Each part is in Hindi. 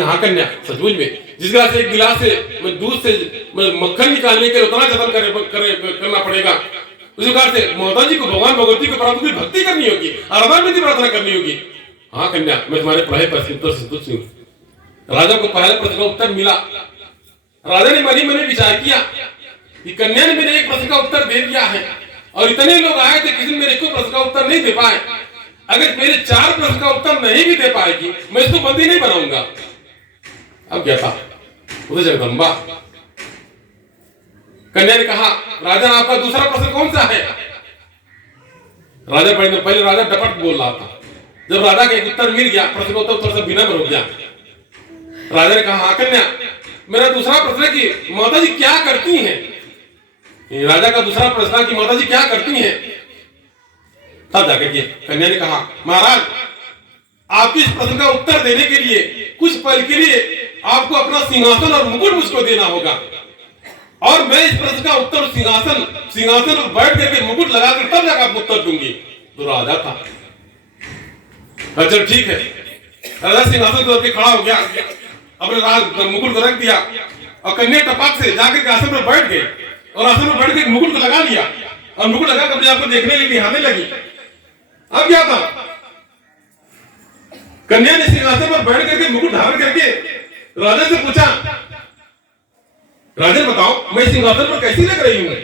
हाँ कन्या सचमुच में जिस गिलास से एक गिलास से दूध से मक्खन निकालने के लिए उतना जतन करना पड़ेगा, उसी प्रकार से माता जी को भगवान भगवती को प्राप्त की भक्ति करनी होगी, आराधना की प्रार्थना करनी होगी। हाँ कन्या मैं तुम्हारे पहले प्रश्न उत्तर से संतुष्ट हूँ। राजा को पहले प्रश्न का उत्तर मिला। राजा ने मन ही मन में विचार किया कि कन्या ने मेरे एक प्रश्न का उत्तर दे दिया है और इतने लोग आए थे, किसी ने मेरे को प्रश्न का उत्तर नहीं दे पाए। अगर मेरे 4 प्रश्न का उत्तर नहीं भी दे पाएगी मैं इसको बंदी नहीं बनाऊंगा। अब क्या था उधर जगदम्बा। कन्या ने कहा राजा आपका दूसरा प्रश्न कौन सा है? राजा पहले राजा डपट बोल रहा था। जब राजा का एक उत्तर मिल गया, प्रश्न का उत्तर थोड़ा सा विनम्र हो गया। राजा ने कहा हाँ कन्या मेरा दूसरा प्रश्न है कि माता जी क्या करती हैं। राजा का दूसरा प्रश्न कि माता जी क्या करती हैं। तब जाकर के कन्या ने कहा महाराज आपके इस प्रश्न का उत्तर देने के लिए कुछ पल के लिए आपको अपना सिंहासन और मुकुट मुझको देना होगा और मैं इस प्रश्न का उत्तर सिंहासन पर बैठ करके मुकुट लगाकर तब जाकर आपको उत्तर दूंगी। तो राजा था। चल ठीक है। राजा सिंहासन पर खड़ा हो गया, अपने मुकुट को रख दिया और कन्या टपाक से जाकर के आसन पर बैठ गए और आसन पर बैठ के मुकुट को लगा लिया और मुकुट लगा अपने आप को देखने लगी, निहारने लगी। अब क्या था, कन्या ने सिंहासन पर बैठ करके मुकुट धारण करके राजा से पूछा राजा बताओ मैं सिंहासन पर कैसी लग रही हूं।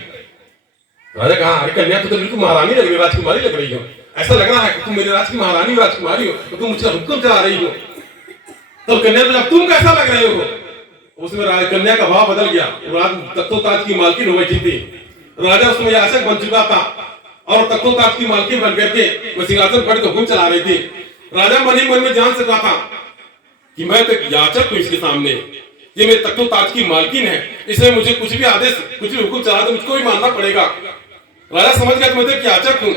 राजा कहा अरे कन्या तो बिल्कुल महारानी लग रही हो, राजकुमारी लग रही हो। ऐसा लग रहा है कि तुम मेरे राज की महारानी राजकुमारी हो तो तुम मुझे हुक्म चला रही हो। तो कन्या बोला तुम कैसा लग रहे हो। उसमें कन्या का भाव बदल गया। तख्तो ताज की मालकिन हो बैठी थी। राजा उसमें याचक बन चुका था और तख्तो ताज की मालकिन बन करके वो सिंहासन पर हुक्म चला रही थी। राजा मन ही मन में जान सका था कि मैं तो याचक हूं इसके सामने, ये मेरे तख्तो ताज की मालकिन है, इसमें मुझे कुछ भी आदेश कुछ भी हुक्म चला तो मुझको ही मानना पड़ेगा। राजा समझ गया मैं तो याचक हूं।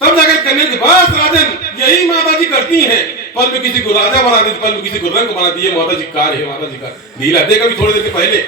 तब जाकर कन्या की बस राजन यही माता जी करती हैं, पल में किसी को राजा बना देती, पल में किसी को रंग बना दी। माता जी कार्य है, माता जी का लीला। देख अभी थोड़ी देर के पहले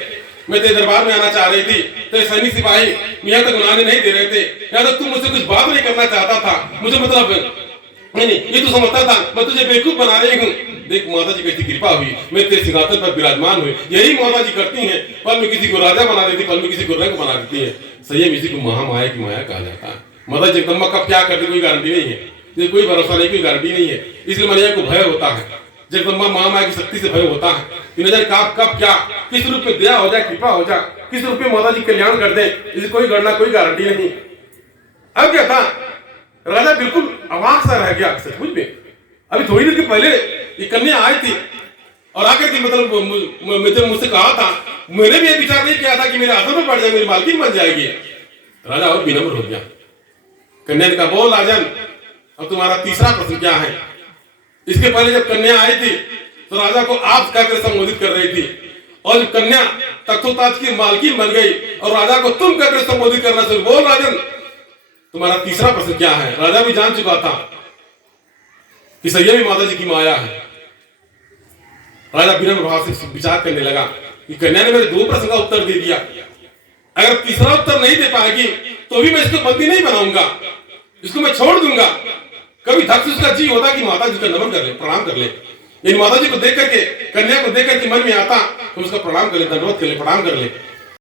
मैं तेरे दरबार में आना चाह रही थी, तेरे सैनिक सिपाही यहाँ तक बुलाने नहीं दे रहे थे, या तो तुम मुझसे कुछ बात नहीं करना चाहता था, मुझे मतलब नहीं ये तो समझता था मैं तुझे बेवकूफ बना रही हूँ। देख माता जी की कृपा हुई, मैं तेरे सिंहासन पर विराजमान हुई। यही माता जी करती हैं, पल में किसी को राजा बना देती, पल में किसी को रंग बना देती है। संयम इसी को महामाया की माया कहा जाता है। माता जगदम्बा कब क्या करती कोई गारंटी नहीं है, कोई भरोसा नहीं, कोई गारंटी नहीं है। इसलिए मैया को भय होता है, जगदम्बा महामाया की शक्ति से भय होता है कि न जाने कब क्या किस रूप में दया हो जाए, कृपा हो जाए, किस रूप में माता जी कल्याण कर दे, इसकी कोई गणना कोई गारंटी नहीं। अब क्या था, राजा बिल्कुल अवाक सा रह गया सचमुच में। अभी थोड़ी देर के पहले ये कन्या आई थी और आकर के मतलब मुझसे कहा था, मैंने भी ये विचार नहीं किया था कि मेरे आसन पर बैठ जाए, मेरी मालकिन बन जाएगी। राजा और विनम्र हो गया। कन्या ने कहा बोल राजन अब तुम्हारा तीसरा प्रश्न क्या है। इसके पहले जब कन्या आई थी तो राजा को आप कहकर संबोधित कर रही थी और कन्या तख्तो ताज की मालकिन बन गई और राजा को तुम कहकर संबोधित करना शुरू। बोल राजन तुम्हारा तीसरा प्रश्न क्या है। राजा भी जान चुका था कि संयमी माता जी की माया है। राजा विनम्र भाव से विचार करने लगा कि कन्या ने मेरे 2 प्रश्न का उत्तर दे दिया, अगर तीसरा उत्तर नहीं दे पाएगी तो भी मैं इसको बंदी नहीं बनाऊंगा, इसको मैं छोड़ दूंगा। कभी धक से उसका जी होता कि माता जी का नमन कर ले, प्रणाम कर ले। लेकिन माता जी को देख करके, कन्या को देख करके मन में आता तो उसका प्रणाम कर ले, धन्यवाद कर ले, प्रणाम कर ले।